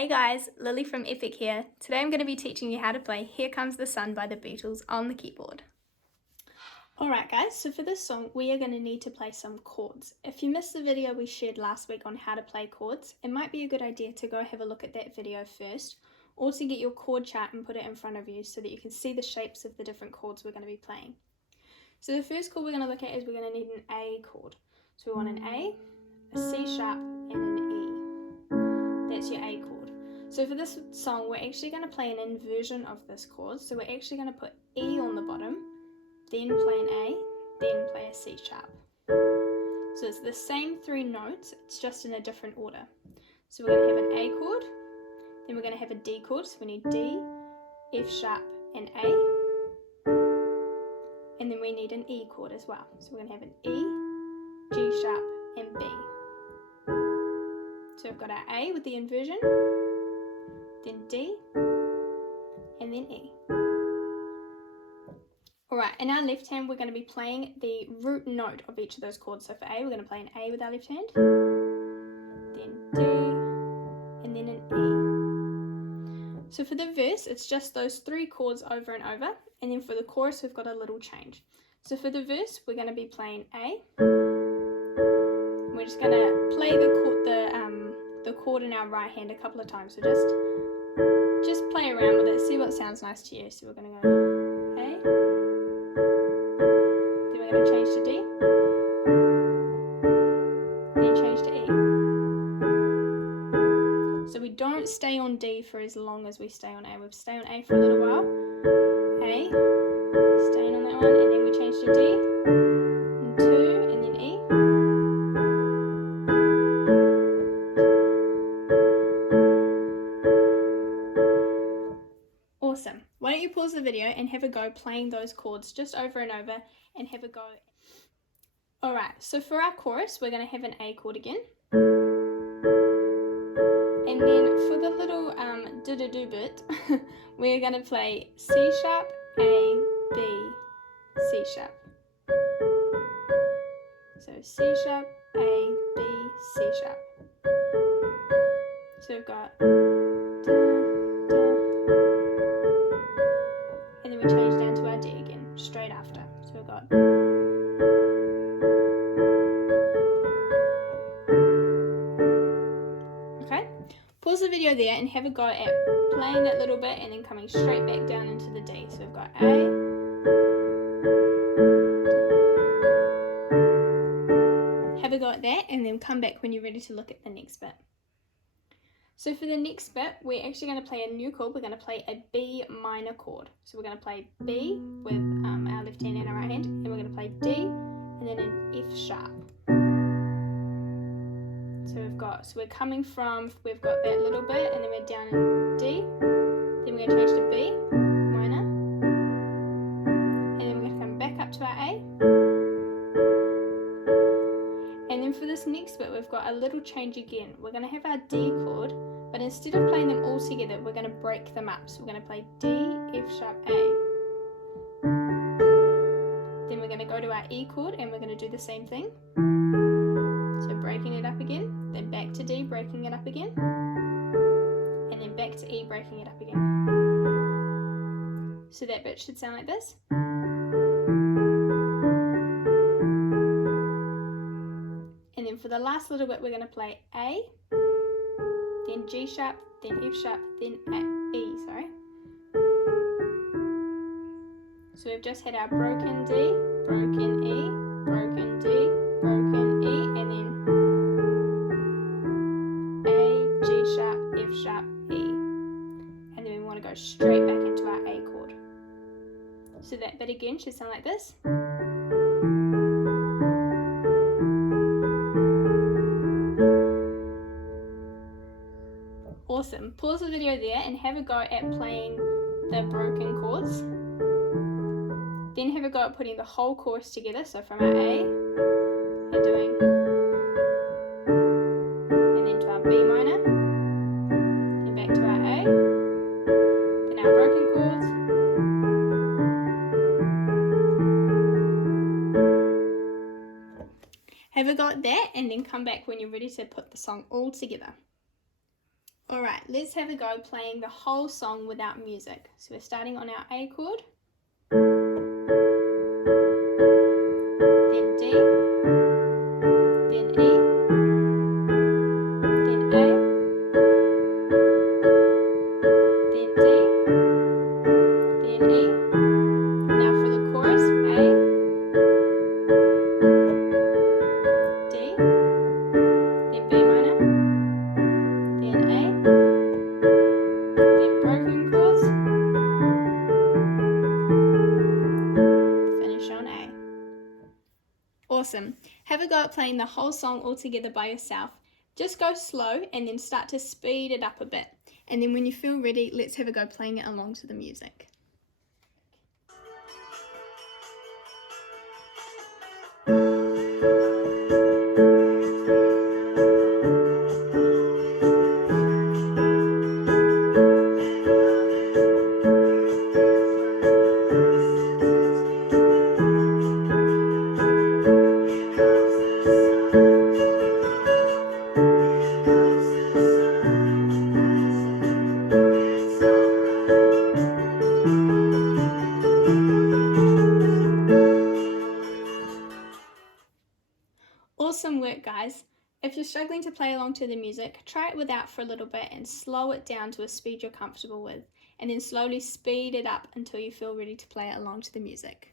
Hey guys, Lily from Epic here. Today I'm going to be teaching you how to play Here Comes the Sun by the Beatles on the keyboard. Alright guys, so for this song we are going to need to play some chords. If you missed the video we shared last week on how to play chords, it might be a good idea to go have a look at that video first, or to get your chord chart and put it in front of you so that you can see the shapes of the different chords we're going to be playing. So the first chord we're going to look at is we're going to need an A chord. So we want an A C sharp and an E. That's your A chord. So for this song, we're actually going to play an inversion of this chord. So we're actually going to put E on the bottom, then play an A, then play a C sharp. So it's the same three notes, it's just in a different order. So we're going to have an A chord, then we're going to have a D chord. So we need D, F sharp, and A. And then we need an E chord as well. So we're going to have an E, G sharp, and B. So we've got our A with the inversion, then D, and then E. Alright, in our left hand we're going to be playing the root note of each of those chords. So for A we're going to play an A with our left hand, then D, and then an E. So for the verse it's just those three chords over and over, and then for the chorus we've got a little change. So for the verse we're going to be playing A. We're just going to play the chord in our right hand a couple of times. So just play around with it, see what sounds nice to you. So we're going to go A, then we're going to change to D, then change to E. So we don't stay on D for as long as we stay on A. We'll stay on A for a little while, A, staying on that one, and then we change to D, and 2, and then E. Awesome. Why don't you pause the video and have a go playing those chords just over and over and have a go. Alright, so for our chorus we're going to have an A chord again. And then for the little do-do-do bit, we're going to play C sharp, A, B, C sharp. So C sharp, A, B, C sharp. So we've got and then we change down to our D again, straight after. So we've got okay, pause the video there and have a go at playing that little bit and then coming straight back down into the D. So we've got A, have a go at that and then come back when you're ready to look at the next bit. So for the next bit, we're actually going to play a new chord. We're going to play a B minor chord. So we're going to play B with our left hand and our right hand, and we're going to play D, and then an F sharp. So we're coming from, we've got that little bit, and then we're down in D, then we're going to change to B minor, and then we're going to come back up to our A. And then for this next bit, we've got a little change again. We're going to have our D chord, but instead of playing them all together, we're going to break them up. So we're going to play D, F sharp, A. Then we're going to go to our E chord, and we're going to do the same thing. So breaking it up again, then back to D, breaking it up again, and then back to E, breaking it up again. So that bit should sound like this. And then for the last little bit, we're going to play A, then G sharp, then F sharp, then E, sorry. So we've just had our broken D, broken E, broken D, broken E, and then A, G sharp, F sharp, E. And then we want to go straight back into our A chord. So that bit again should sound like this. Awesome. Pause the video there and have a go at playing the broken chords. Then have a go at putting the whole chorus together. So from our A, we're doing, and then to our B minor, then back to our A, then our broken chords, have a go at that and then come back when you're ready to put the song all together. Alright, let's have a go playing the whole song without music. So we're starting on our A chord, then D, then E, then A, then D, then E. Now for the chorus, A, D, then B minor, then A, then broken chords, finish on A. Awesome. Have a go at playing the whole song all together by yourself. Just go slow and then start to speed it up a bit. And then when you feel ready, let's have a go playing it along to the music. Awesome work, guys. If you're struggling to play along to the music, try it without for a little bit and slow it down to a speed you're comfortable with, and then slowly speed it up until you feel ready to play it along to the music.